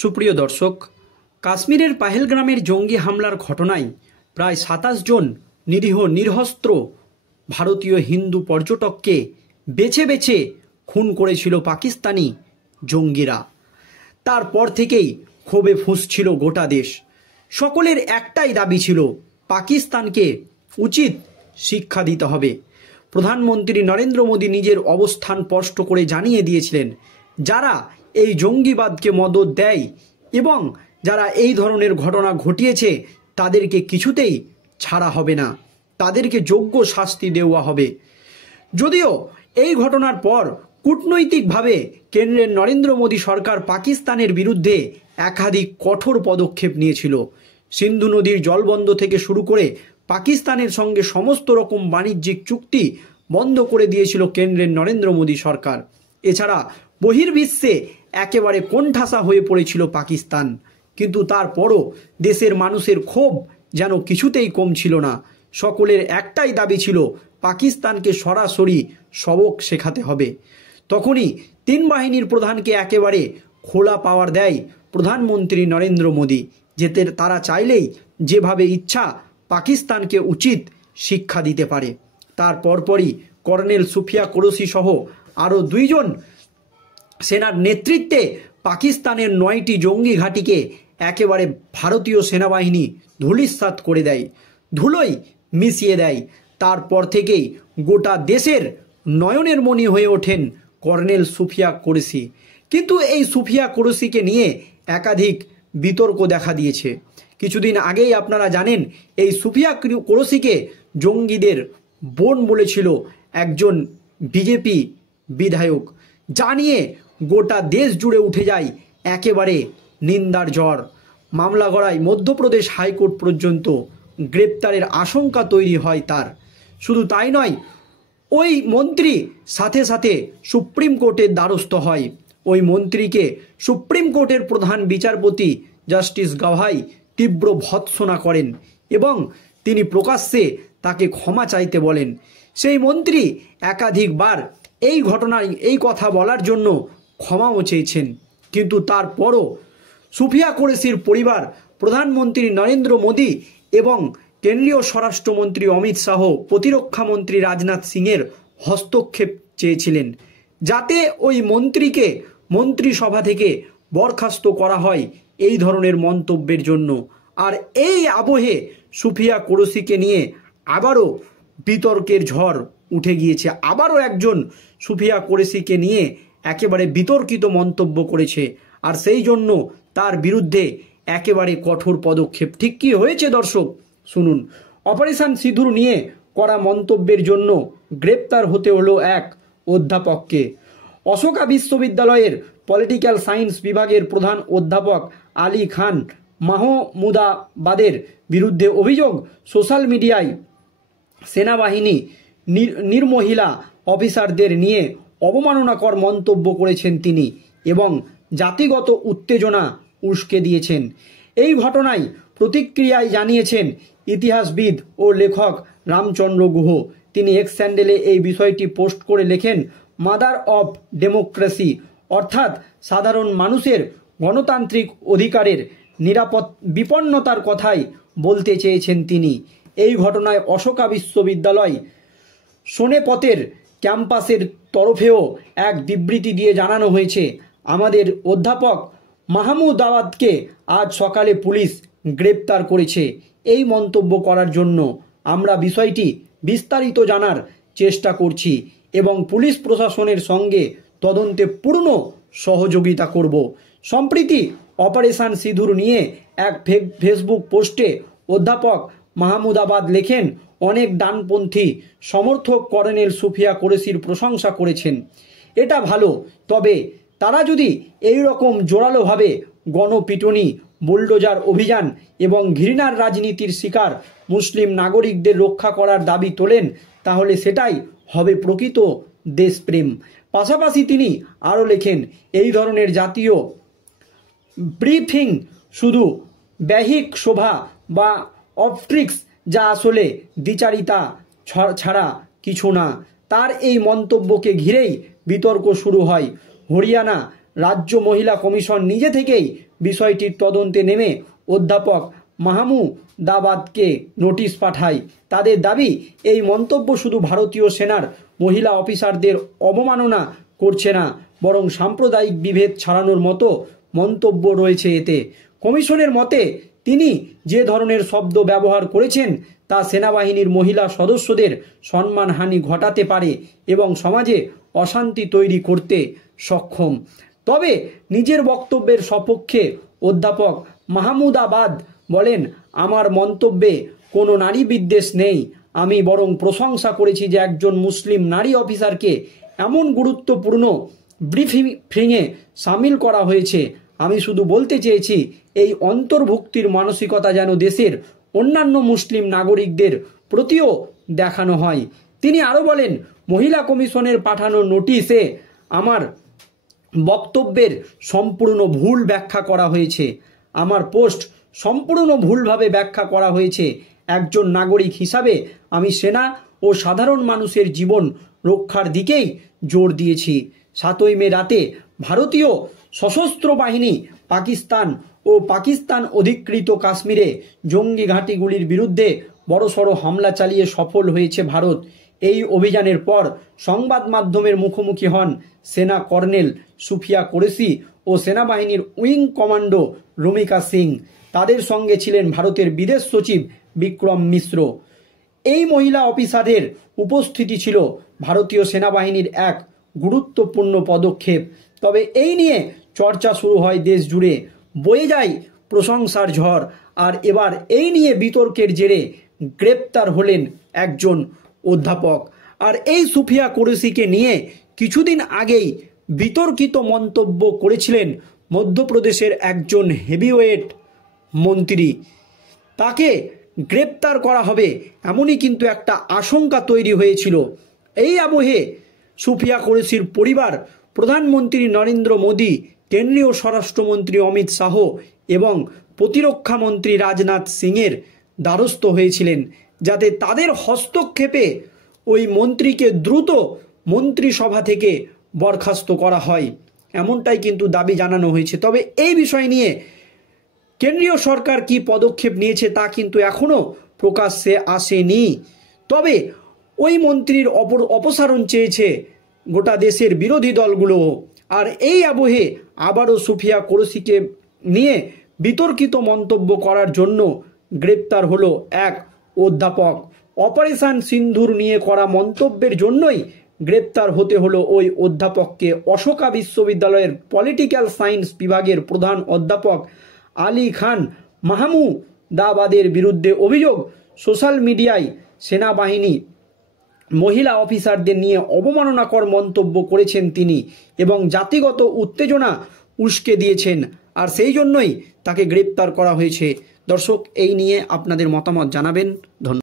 সুপ্রিয় দর্শক, কাশ্মীরের পাহেলগ্রামের জঙ্গি হামলার ঘটনায় প্রায় ২৭ জন নিরীহ নিরস্ত্র ভারতীয় হিন্দু পর্যটককে বেছে বেছে খুন করেছিল পাকিস্তানি জঙ্গিরা। তারপর থেকেই ক্ষোভে ফুঁসছিল গোটা দেশ। সকলের একটাই দাবি ছিল, পাকিস্তানকে উচিত শিক্ষা দিতে হবে। প্রধানমন্ত্রী নরেন্দ্র মোদী নিজের অবস্থান স্পষ্ট করে জানিয়ে দিয়েছিলেন, যারা এই জঙ্গিবাদকে মদদ দেয় এবং যারা এই ধরনের ঘটনা ঘটিয়েছে তাদেরকে কিছুতেই ছাড়া হবে না, তাদেরকে যোগ্য শাস্তি দেওয়া হবে। যদিও এই ঘটনার পর কূটনৈতিকভাবে কেন্দ্রের নরেন্দ্র মোদী সরকার পাকিস্তানের বিরুদ্ধে একাধিক কঠোর পদক্ষেপ নিয়েছিল। সিন্ধু নদীর জলবন্ধ থেকে শুরু করে পাকিস্তানের সঙ্গে সমস্ত রকম বাণিজ্যিক চুক্তি বন্ধ করে দিয়েছিল কেন্দ্রের নরেন্দ্র মোদী সরকার। এছাড়া বহির্বিশ্বে একেবারে কোণঠাসা হয়ে পড়েছিল পাকিস্তান, কিন্তু তারপরও দেশের মানুষের ক্ষোভ যেন কিছুতেই কমছিল না। সকলের একটাই দাবি ছিল, পাকিস্তানকে সরাসরি সবক শেখাতে হবে। তখনই তিন বাহিনীর প্রধানকে একেবারে খোলা পাওয়ার দেয় প্রধানমন্ত্রী নরেন্দ্র মোদী, যেতে তারা চাইলেই যেভাবে ইচ্ছা পাকিস্তানকে উচিত শিক্ষা দিতে পারে। তার পরপরই কর্নেল সুফিয়া কুরেশি সহ আরও 2 জন সেনার নেতৃত্বে পাকিস্তানের 9টি জঙ্গি ঘাঁটিকে একেবারে ভারতীয় সেনাবাহিনী ধূলিসাৎ করে দেয়, ধুলোয় মিশিয়ে দেয়। তারপর থেকেই গোটা দেশের নয়নের মণি হয়ে ওঠেন কর্নেল সুফিয়া কুরেশি। কিন্তু এই সুফিয়া কুরেশিকে নিয়ে একাধিক বিতর্ক দেখা দিয়েছে। কিছুদিন আগেই আপনারা জানেন, এই সুফিয়া কুরেশিকে জঙ্গিদের বোন বলেছিল একজন বিজেপি বিধায়ক, যা নিয়ে গোটা দেশ জুড়ে উঠে যায় একেবারে নিন্দার ঝড়। মামলা গড়ায় মধ্যপ্রদেশ হাইকোর্ট পর্যন্ত, গ্রেপ্তারের আশঙ্কা তৈরি হয় তার। শুধু তাই নয়, ওই মন্ত্রী সাথে সাথে সুপ্রিম কোর্টের দ্বারস্থ হয়। ওই মন্ত্রীকে সুপ্রিম কোর্টের প্রধান বিচারপতি জাস্টিস গাভাই তীব্র ভৎসনা করেন এবং তিনি প্রকাশ্যে তাকে ক্ষমা চাইতে বলেন। সেই মন্ত্রী একাধিকবার এই ঘটনায় এই কথা বলার জন্য ক্ষমাও চেয়েছেন, কিন্তু তারপরও সুফিয়া কুরেশির পরিবার প্রধানমন্ত্রী নরেন্দ্র মোদী এবং কেন্দ্রীয় স্বরাষ্ট্রমন্ত্রী অমিত শাহ, প্রতিরক্ষামন্ত্রী রাজনাথ সিংয়ের হস্তক্ষেপ চেয়েছিলেন, যাতে ওই মন্ত্রীকে মন্ত্রিসভা থেকে বরখাস্ত করা হয় এই ধরনের মন্তব্যের জন্য। আর এই আবহে সুফিয়া কুরেশিকে নিয়ে আবারও বিতর্কের ঝড় উঠে গিয়েছে। আবারও একজন সুফিয়া কুরেশিকে নিয়ে একেবারে বিতর্কিত মন্তব্য করেছে, আর সেই জন্য তার বিরুদ্ধে একেবারে কঠোর পদক্ষেপ। ঠিক কী হয়েছে দর্শক শুনুন। অপারেশন সিঁদুর নিয়ে করা মন্তব্যের জন্য গ্রেপ্তার হতে হলো এক অধ্যাপককে। অশোকা বিশ্ববিদ্যালয়ের পলিটিক্যাল সায়েন্স বিভাগের প্রধান অধ্যাপক আলী খান মাহমুদাবাদের বিরুদ্ধে অভিযোগ, সোশ্যাল মিডিয়ায় সেনাবাহিনী নির্মহিলা অফিসারদের নিয়ে অবমাননাকর মন্তব্য করেছেন তিনি এবং জাতিগত উত্তেজনা উস্কে দিয়েছেন। এই ঘটনায় প্রতিক্রিয়ায় জানিয়েছেন ইতিহাসবিদ ও লেখক রামচন্দ্র গুহ। তিনি এক্স হ্যান্ডেলে এই বিষয়টি পোস্ট করে লেখেন, মাদার অফ ডেমোক্রেসি, অর্থাৎ সাধারণ মানুষের গণতান্ত্রিক অধিকারের বিপন্নতার কথাই বলতে চেয়েছেন তিনি। এই ঘটনায় অশোকা বিশ্ববিদ্যালয় সোনেপথের ক্যাম্পাসের তরফেও এক বিবৃতি দিয়ে জানানো হয়েছে, আমাদের অধ্যাপক মাহমুদাবাদকে আজ সকালে পুলিশ গ্রেপ্তার করেছে। এই মন্তব্য করার জন্য আমরা বিষয়টি বিস্তারিত জানার চেষ্টা করছি এবং পুলিশ প্রশাসনের সঙ্গে তদন্তে পূর্ণ সহযোগিতা করব। সম্প্রতি অপারেশন সিঁদুর নিয়ে এক ফেসবুক পোস্টে অধ্যাপক মাহমুদাবাদ লেখেন, অনেক ডানপন্থী সমর্থক কর্নেল সুফিয়া কুরেশির প্রশংসা করেছেন। এটা ভালো, তবে তারা যদি এই রকম জোরালোভাবে গণপিটুনি, বুলডোজার অভিযান এবং ঘৃণার রাজনীতির শিকার মুসলিম নাগরিকদের রক্ষা করার দাবি তোলেন, তাহলে সেটাই হবে প্রকৃত দেশপ্রেম। পাশাপাশি তিনি আরও লেখেন, এই ধরনের জাতীয় ব্রিফিং শুধু বাহ্যিক শোভা বা অপট্রিক্স, যা আসলে দ্বিচারিতা ছাড়া কিছু না। তার এই মন্তব্যকে ঘিরেই বিতর্ক শুরু হয়। হরিয়ানা রাজ্য মহিলা কমিশন নিজে থেকেই বিষয়টির তদন্তে নেমে অধ্যাপক মাহমুদাবাদকে নোটিশ পাঠায়। তাদের দাবি, এই মন্তব্য শুধু ভারতীয় সেনার মহিলা অফিসারদের অবমাননা করছে না, বরং সাম্প্রদায়িক বিভেদ ছড়ানোর মতো মন্তব্য রয়েছে এতে। কমিশনের মতে তিনি যে ধরনের শব্দ ব্যবহার করেছেন তা সেনাবাহিনীর মহিলা সদস্যদের সম্মানহানি ঘটাতে পারে এবং সমাজে অশান্তি তৈরি করতে সক্ষম। তবে নিজের বক্তব্যের সপক্ষে অধ্যাপক মাহমুদাবাদ বলেন, আমার মন্তব্যে কোনো নারী বিদ্বেষ নেই। আমি বরং প্রশংসা করেছি যে একজন মুসলিম নারী অফিসারকে এমন গুরুত্বপূর্ণ ব্রিফিংয়ে সামিল করা হয়েছে। আমি শুধু বলতে চেয়েছি, এই অন্তর্ভুক্তির মানসিকতা যেন দেশের অন্যান্য মুসলিম নাগরিকদের প্রতিও দেখানো হয়। তিনি আরও বলেন, মহিলা কমিশনের পাঠানো নোটিশে আমার বক্তব্যের সম্পূর্ণ ভুল ব্যাখ্যা করা হয়েছে। আমার পোস্ট সম্পূর্ণ ভুলভাবে ব্যাখ্যা করা হয়েছে। একজন নাগরিক হিসাবে আমি সেনা ও সাধারণ মানুষের জীবন রক্ষার দিকেই জোর দিয়েছি। 7ই মে রাতে ভারতীয় সশস্ত্র বাহিনী পাকিস্তান অধিকৃত কাশ্মীরে জঙ্গি ঘাঁটিগুলির বিরুদ্ধে বড়সড় হামলা চালিয়ে সফল হয়েছে ভারত। এই অভিযানের পর সংবাদ মাধ্যমের মুখোমুখি হন সেনা কর্নেল সুফিয়া কুরেশি ও সেনাবাহিনীর উইং কমান্ডো রুমিকা সিং। তাদের সঙ্গে ছিলেন ভারতের বিদেশ সচিব বিক্রম মিশ্র। এই মহিলা অফিসারের উপস্থিতি ছিল ভারতীয় সেনাবাহিনীর এক গুরুত্বপূর্ণ পদক্ষেপ। তবে এই নিয়ে চর্চা শুরু হয় দেশ জুড়ে, বয়ে যায় প্রশংসার ঝড়। আর এবার এই নিয়ে বিতর্কের জেরে গ্রেপ্তার হলেন একজন অধ্যাপক। আর এই সুফিয়া কুরেশিকে নিয়ে কিছুদিন আগেই বিতর্কিত মন্তব্য করেছিলেন মধ্যপ্রদেশের একজন হেভিওয়েট মন্ত্রী। তাকে গ্রেপ্তার করা হবে এমনই কিন্তু একটা আশঙ্কা তৈরি হয়েছিল। এই আবহে সুফিয়া কুরেশির পরিবার প্রধানমন্ত্রী নরেন্দ্র মোদী, কেন্দ্রীয় স্বরাষ্ট্রমন্ত্রী অমিত শাহ এবং প্রতিরক্ষা মন্ত্রী রাজনাথ সিংয়ের দ্বারস্থ হয়েছিলেন, যাতে তাদের হস্তক্ষেপে ওই মন্ত্রীকে দ্রুত মন্ত্রিসভা থেকে বরখাস্ত করা হয়, এমনটাই কিন্তু দাবি জানানো হয়েছে। তবে এই বিষয় নিয়ে কেন্দ্রীয় সরকার কি পদক্ষেপ নিয়েছে তা কিন্তু এখনও প্রকাশ্যে আসেনি। তবে ওই মন্ত্রীর অপসারণ চেয়েছে গোটা দেশের বিরোধী দলগুলো। আর এই আবহে আবারও সুফিয়া কুরেশিকে নিয়ে বিতর্কিত মন্তব্য করার জন্য গ্রেপ্তার হলো এক অধ্যাপক। অপারেশন সিন্ধুর নিয়ে করা মন্তব্যের জন্যই গ্রেপ্তার হতে হলো ওই অধ্যাপককে। অশোকা বিশ্ববিদ্যালয়ের পলিটিক্যাল সায়েন্স বিভাগের প্রধান অধ্যাপক আলী খান মাহমুদাবাদের বিরুদ্ধে অভিযোগ, সোশ্যাল মিডিয়ায় সেনাবাহিনী মহিলা অফিসারদের নিয়ে অবমাননাকর মন্তব্য করেছেন তিনি এবং জাতিগত উত্তেজনা উস্কে দিয়েছেন। আর সেই জন্যই তাকে গ্রেপ্তার করা হয়েছে। দর্শক, এই নিয়ে আপনাদের মতামত জানাবেন। ধন্যবাদ।